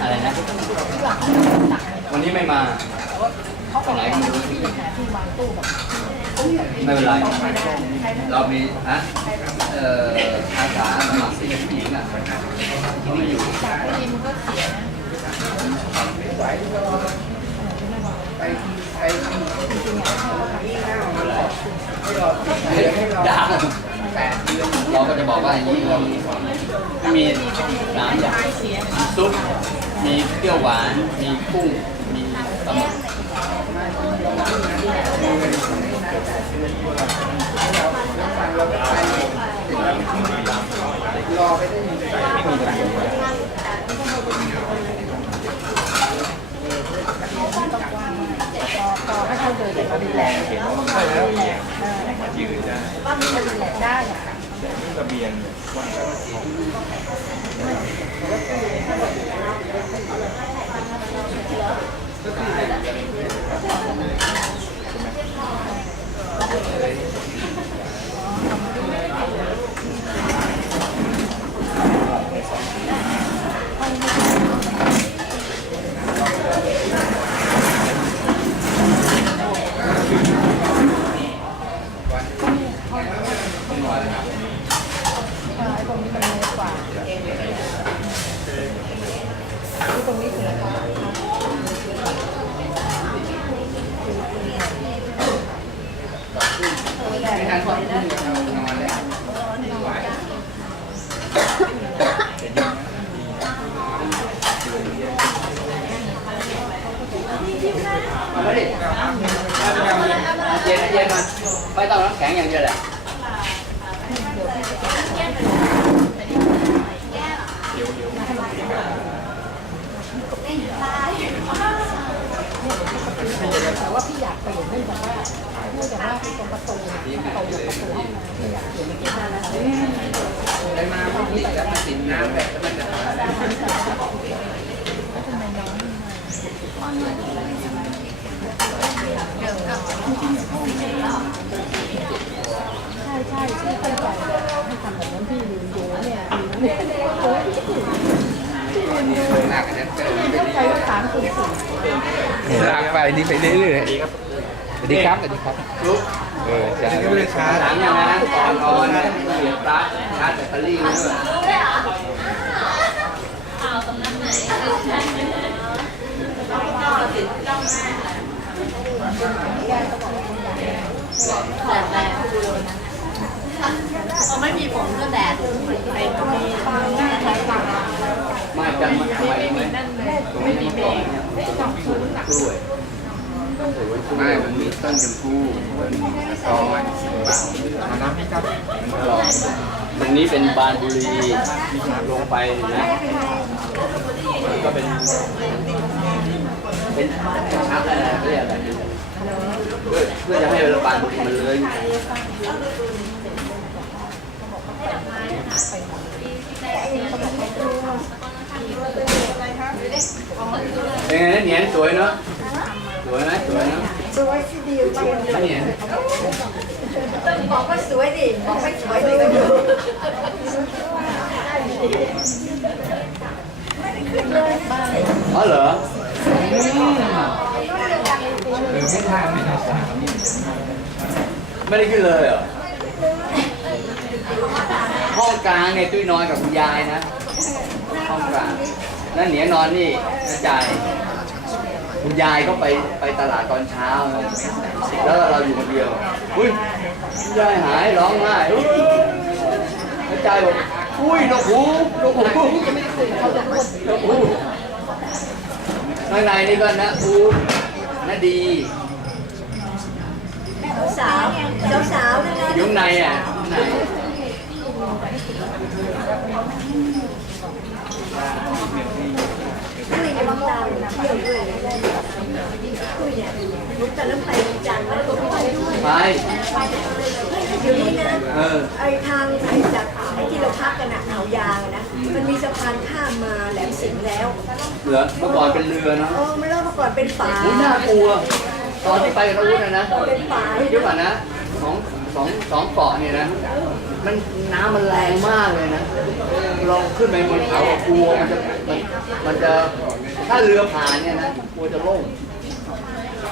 อะไรนะวันนี้ไม่มาไปไหนก็ไม่รู้ไม่เป็นไรเรามีฮะเอ่ออาสาสมัครสิทธิ์ผู้หญิงอะที่ไม่อยู่ด่าเรา จะบอกว่าอย่างนี้ม่มีน้ำอย่างซุป มีเปรี้ยวหวาน มีกุ้ง มีปลาหมึกไยงเนี่ยวันก็ทันพอที่จะนอนเลยมาดิเย็นเย็นมาไม่ต้องน้ำแข็งอย่างเดียวแหละ แต่ว่าพี่อยากเปลี่ยนเนื่องจากว่าเนื่องจากว่าตรงประตูเนี่ยประตูประตูห้องน้ำพี่อยากเปลี่ยนเป็นกี่ห้าแล้วได้มาพวกนี้จะมาติดน้ำแบบมันจะใช่ใช่ที่ หนักนนั้เกินต้องใช้ว่าสามคูณสี่ลากไปนี่ไปเรื่อยๆสวัสดีครับสวัสดีครับลุกเออใช่ก็เลยช้าหลังอย่างนั้นก่อนนอนนะเสียบปลั๊กชาร์จแบตเตอรี่ด้วย เขาไม่มีผมก็แดดไปก็มีไม่จำมันทำไมรู้ไหมตรงนี้มันกล่องเนี่ยมันต้องสูงกล้วยไม่มันมีต้นชมพู่มันมีตองมันสิบาทมันน้ำให้ครับมันกล่องตรงนี้เป็นบานบุรีลงไปนะมันก็เป็นเป็นชักอะไรเรียกอะไรเพื่อเพื่อจะให้บานบุรีมันเลย เป็นไงนะเหนียนสวยเนาะสวยไหมสวยเนาะสวยที่ดีไปเหนียนบอกว่าสวยดิบอกไม่สวยดิก็ดูอ๋อเหรอไม่ได้ขึ้นเลยเหรอ องกลางเนี่ยตุ้ยนอนกับคุณยายนะห้องกลางแล้วเหนียนอนนี่กระจายคุณยายก็ไปไปตลาดตอนเช้านะแล้วเราอยู่คนเดียวอุ้ยคุณยายหายร้องไห้อุ๊ยกระจายบอกอุ้ยนกหูนกหูนกหูข้างในนี่ก็นะอูนะดีสาวสาวสาวนั่นนะอยู่ข้างในอะข้างใน ไปจันทร์แล้วตัวพี่ไปด้วยไปเดี๋ยวนี้นะเออไอ้ทางไอ้จากไอ้ที่เราพักกันอะอ่าวยางอะนะ มันมีสะพานข้ามมาแหลมสิงห์แล้วเหลือเมื่อก่อนเป็นเรือเนาะเออมันเริ่มมาก่อนเป็นป่าอุ้ยน่ากลัว ตอนที่ไปกับอาวุธนะนะเป็นป่าเดี๋ยวก่อนนะสองสองสองเกาะเนี่ยนะ มันน้ำมันแรงมากเลยนะเราขึ้นไปบนเขาอะกลัวมันจะมันมันจะถ้าเรือผ่านเนี่ยนะกลัวจะล่ม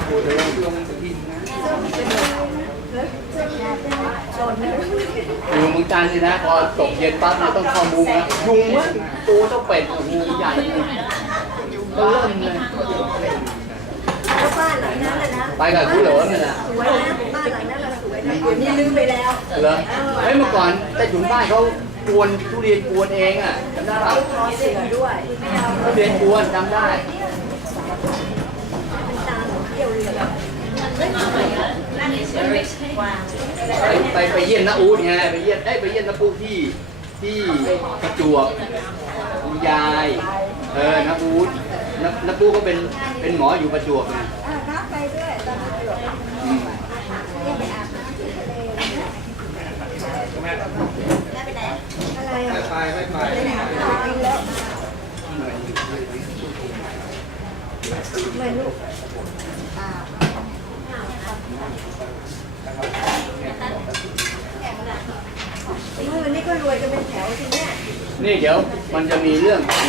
กลัวจะล่มอยู่เมืองจันทร์นี่นะพอตกเย็นปั๊บเนี่ยต้องเข้ามุงนะยุงมันตัวเจ้าเป็ดโอ้โหใหญ่เลยก็เริ่มเลยแล้วบ้านหลังนั้นน่ะนะไปกับผู้เหลิมเนี่ยนะสวยนะบ้านหลังนั้นน่ะสวยนะ เดี๋ยวนี้ลืมไปแล้วเหรอเฮ้ยเมื่อก่อนใต้ถุนบ้านเขากวนทุเรียนกวนเองอะจำได้ป่ะคอเสือด้วยทุเรียนกวนจำได้ตาหนูเที่ยวเรือไปไปไปเยี่ยมน้าอูดไงไปเยี่ยมได้ยไปเยี่ยมน้าปูที่ที่ประจวบคุณยายเออน้าอูดน้าน้าปูก็เป็นเป็นหมออยู่ประจวบไงอ่าน้ำไปด้วยตอนนี้ อืม เนี่ยไปอาบน้ำที่ทะเลนะอะไรอะ ไปไปไป ไปไหนอะไปแล้ว ไม่ลูกอ่าเมื่อนี้ก็รวยกันเป็นแถวทีเนี้ยนี่เดี๋ยวมันจะมีเรื่องของ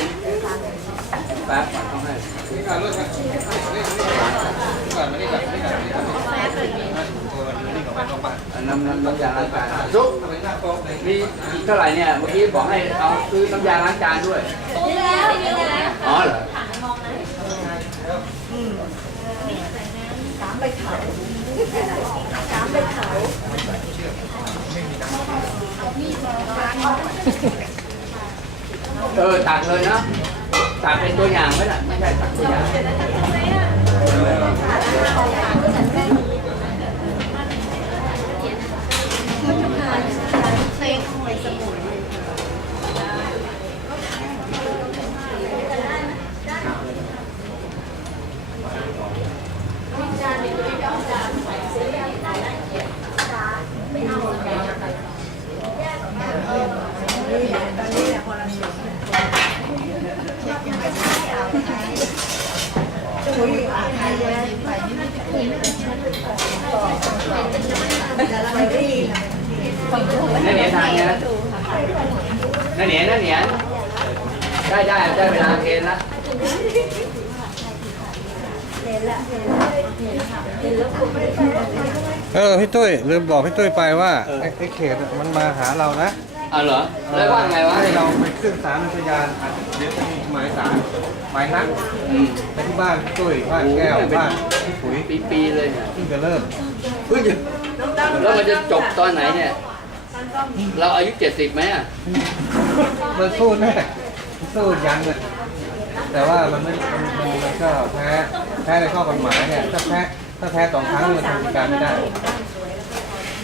แป๊บก่อนต้องให้นี่ก่อนลูกครับนี่ก่อนมานี่ก่อนนี่ก่อนนี่ก่อนนี่ก่อนน้ำน้ำน้ำยาล้างจานซุปมีเท่าไหร่เนี่ยเมื่อกี้บอกให้เอาซื้อน้ำยาล้างจานด้วยนี่แล้วนี่แล้วอ๋อเหรอามใบเขาสามใบเขาเออตักเลยเนาะตักเป็นตัวอย่างไหมล่ะไม่ใช่ตักตัวอย่างไป นั่นเหนียนทานไงนั่นเหนียนนั่นเหนียนได้ได้ได้เวลาเกณฑ์ละเห็นละเห็นละเห็นแล้วคุณไม่ได้ไปแล้วไปด้วยเออพี่ตุ้ยลืมบอกพี่ตุ้ยไปว่าไอ้ไอ้เขตมันมาหาเรานะอ๋อเหรอแล้วว่าไงวะให้เราไปขึ้นศาลพยานอาจจะเดี๋ยวจะมีหมายศาลหมายนัดอืมไปที่บ้านพี่ตุ้ยบ้านแก้วบ้านพี่ปุ๋ยปีปีๆเลยเนี่ยเพิ่งจะเริ่มเพิ่งจะแล้วมันจะจบตอนไหนเนี่ย เราอายุเจ็ดสิบไหมอะมันสู้แน่มันสู้ยันเลยแต่ว่ามันไม่มันมันมันก็แพ้แพ้ในข้อกฎหมายเนี่ยถ้าแพ้ถ้าแพ้สองครั้งมันทำกิจการไม่ได้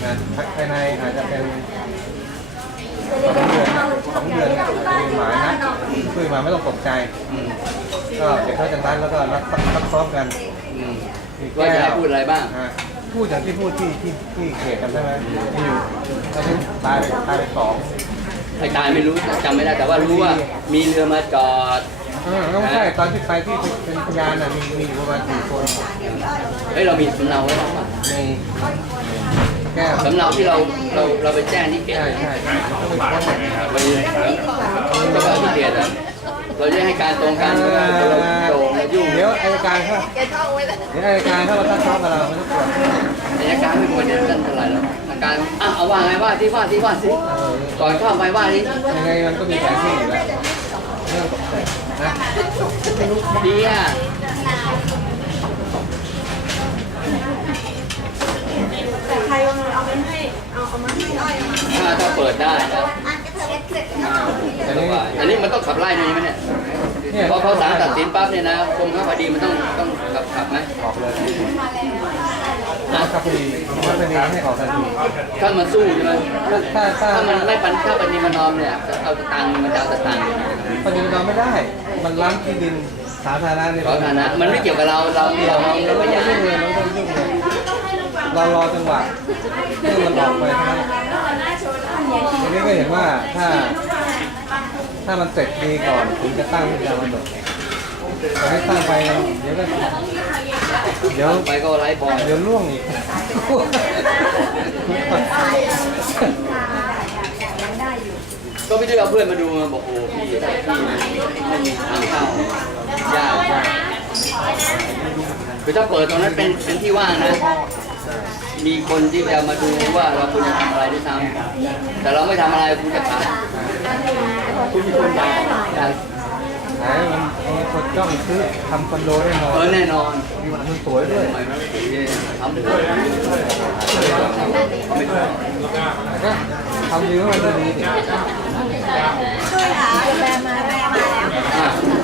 นะภายในอาจจะเป็นสองเดือนสองเดือนเนี่ยอาจจะมีหมายนัดตุ้ยมาไม่ต้องตกใจอืมก็เดี๋ยวเขาจะนัดแล้วก็นัดซักซ้อมกันอืมมีว่าจะแก้ให้วพูดอะไรบ้างอ่า พูดอย่างที่พูดที่ที่ที่เขตกันใช่ไหมมีอยู่ตอนนี้ตายไปตายไปสองไอ้ตายไม่รู้จำไม่ได้แต่ว่ารู้ว่ามีเรือมาจอดเออก็ไม่ใช่ตอนที่ไปที่เป็นพยานน่ะมีมีอยู่ประมาณสี่คนเฮ้ยเรามีสำเนาไว้แล้วป่ะในแก้วสำเนาที่เราเราเราไปแจ้งที่เขตใช่ใช่ใช่ต้องไปแก้วไปเลยแล้วก็ที่เขตอะเราจะให้การตรงกันเราโจง ยุ่งเดี๋ยวอายการเขาเดี๋ยวอายการเขามาซักซ้อมกับเราไม่ต้องกลัวอายการไม่ควรจะตั้งเท่าไหร่หรอกอาการอะเอาว่าไงว่าที่ว่าที่ว่าสิก่อนเข้าไปว่านี่ยังไงมันก็มีแผนที่อยู่แล้วเรื่องตกแต่งนะดีอะแต่ใครเอามาเอาไปให้เอาเอามาให้อ้อยเอามาถ้าถ้าเปิดได้นะอันก็เสร็จเสร็จแล้วอันนี้อันนี้มันต้องขับไล่นี่ไหมเนี่ย พอเขาศาลตัดสินปั๊บเนี่ยนะกรมข้าพดีมันต้องต้องขับขับไหมออกเลยเอาคดีเอาคดีให้ออกทันทีถ้ามันสู้ใช่ไหมถ้าถ้าถ้ามันไม่ปันถ้าปฏิมานอมเนี่ยจะเอาตังค์มันจะเอาตังค์ปฏิบัติเราไม่ได้ มันล้ำที่ดินสาธารณะเนี่ยขอฐานะมันไม่เกี่ยวกับเราเราเราเราเราไม่ยุ่ยางเลยเราไม่ต้องยุ่งเลยเรารอจังหวะให้มันออกไปเท่านั้นทีนี้ก็เห็นว่าถ้า ถ้ามันเสร็จดีก่อนถึงจะตั้งยามันหมดแต่ให้ตั้งไปเดี๋ยวก็เดี๋ยวไปก็ไล่บอลเดี๋ยวล่วงอีกก็พี่ด้เอาเพื่อนมาดูมาบอกโอ้พี่พี่ไม่มีทางเข้ายากมาก คือถ้าเปิดตรงนั้นเป็นเป็นที่ว่างนะ มีคนที่จะมาดูว่าเราควรจะทำอะไรด้วยซ้ำแต่เราไม่ทำอะไรคุณจะทำคุณมีคนอยากขายมันคนจ้องซื้อทำคอนโดแน่นอนแน่นอนมันสวยด้วยทำด้วยทำดีก็มันจดีช่วยหาแบรมาแบรมาแล้ว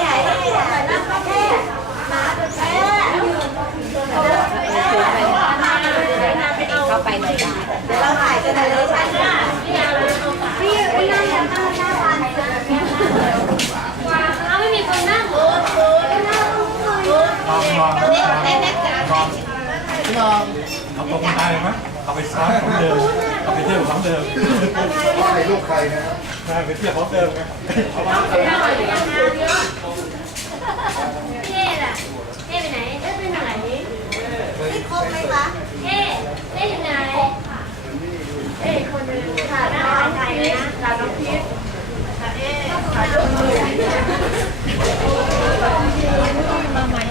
ไหมเอาไปซ้อมของเดิมเอาไปเที่ยวของเดิมใครลูกใครนะครับได้ไปเที่ยวของเดิมครับเท่ล่ะเท่ไปไหนเท่ไปไหนไม่ครบไหมคะเท่เท่อยู่ไหนเท่คนหนึ่งค่ะน้องไทยนะน้องพีชค่ะเอ๊ค่ะลูกมาใหม่